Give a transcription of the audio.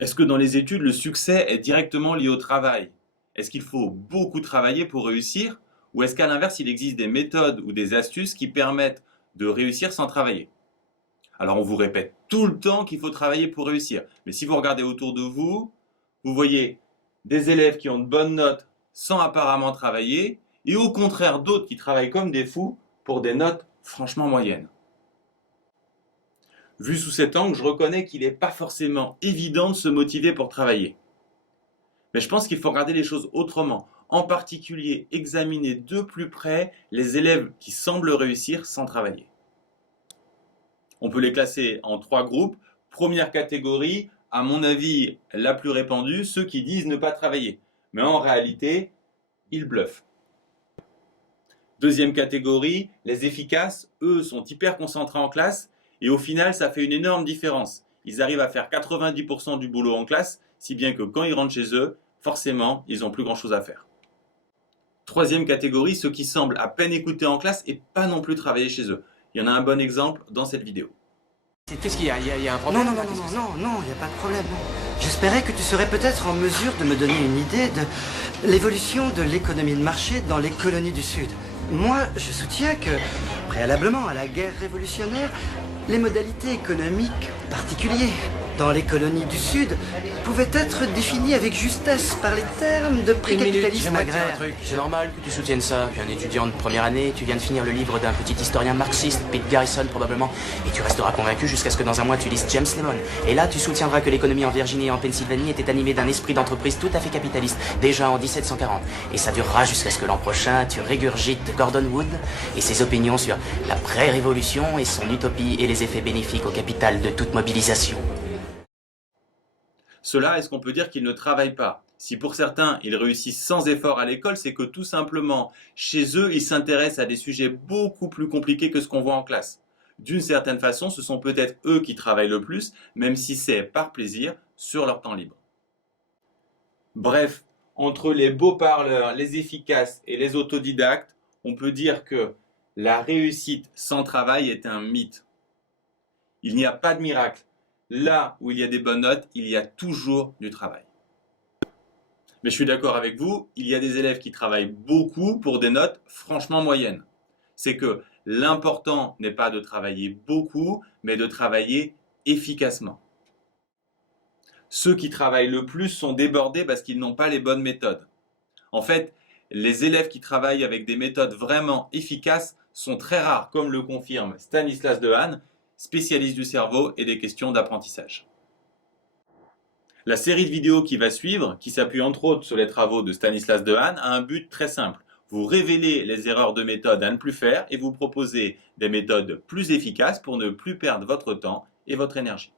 Est-ce que dans les études, le succès est directement lié au travail? Est-ce qu'il faut beaucoup travailler pour réussir? Ou est-ce qu'à l'inverse, il existe des méthodes ou des astuces qui permettent de réussir sans travailler? Alors on vous répète tout le temps qu'il faut travailler pour réussir. Mais si vous regardez autour de vous, vous voyez des élèves qui ont de bonnes notes sans apparemment travailler, et au contraire d'autres qui travaillent comme des fous pour des notes franchement moyennes. Vu sous cet angle, je reconnais qu'il n'est pas forcément évident de se motiver pour travailler. Mais je pense qu'il faut regarder les choses autrement. En particulier, examiner de plus près les élèves qui semblent réussir sans travailler. On peut les classer en trois groupes. Première catégorie, à mon avis la plus répandue, ceux qui disent ne pas travailler. Mais en réalité, ils bluffent. Deuxième catégorie, les efficaces, eux sont hyper concentrés en classe et au final ça fait une énorme différence. Ils arrivent à faire 90% du boulot en classe, si bien que quand ils rentrent chez eux, forcément, ils n'ont plus grand chose à faire. Troisième catégorie, ceux qui semblent à peine écouter en classe et pas non plus travailler chez eux. Il y en a un bon exemple dans cette vidéo. Qu'est-ce qu'il y a? Il y a un Non, problème? non, non, non, non, non, il n'y a pas de problème. Non. J'espérais que tu serais peut-être en mesure de me donner une idée de l'évolution de l'économie de marché dans les colonies du Sud. Moi, je soutiens que, préalablement à la guerre révolutionnaire, les modalités économiques particulières dans les colonies du Sud pouvaient être définies avec justesse par les termes de pré-capitalisme j'aimerais te dire un agraire. truc. C'est normal que tu soutiennes ça. Tu es un étudiant de première année, tu viens de finir le livre d'un petit historien marxiste, Pete Garrison probablement, et tu resteras convaincu jusqu'à ce que dans un mois tu lises James Lemon. Et là, tu soutiendras que l'économie en Virginie et en Pennsylvanie était animée d'un esprit d'entreprise tout à fait capitaliste, déjà en 1740. Et ça durera jusqu'à ce que l'an prochain, tu régurgites Gordon Wood et ses opinions sur la pré-révolution et son utopie et les effets bénéfiques au capital de toute mobilisation. Ceux-là, est-ce qu'on peut dire qu'ils ne travaillent pas? Si pour certains, ils réussissent sans effort à l'école, c'est que tout simplement, chez eux, ils s'intéressent à des sujets beaucoup plus compliqués que ce qu'on voit en classe. D'une certaine façon, ce sont peut-être eux qui travaillent le plus, même si c'est par plaisir, sur leur temps libre. Bref, entre les beaux parleurs, les efficaces et les autodidactes, on peut dire que la réussite sans travail est un mythe. Il n'y a pas de miracle. Là où il y a des bonnes notes, il y a toujours du travail. Mais je suis d'accord avec vous, il y a des élèves qui travaillent beaucoup pour des notes franchement moyennes. C'est que l'important n'est pas de travailler beaucoup, mais de travailler efficacement. Ceux qui travaillent le plus sont débordés parce qu'ils n'ont pas les bonnes méthodes. En fait, les élèves qui travaillent avec des méthodes vraiment efficaces sont très rares, comme le confirme Stanislas Dehaene, spécialiste du cerveau et des questions d'apprentissage. La série de vidéos qui va suivre, qui s'appuie entre autres sur les travaux de Stanislas Dehaene, a un but très simple. Vous révélez les erreurs de méthode à ne plus faire et vous proposez des méthodes plus efficaces pour ne plus perdre votre temps et votre énergie.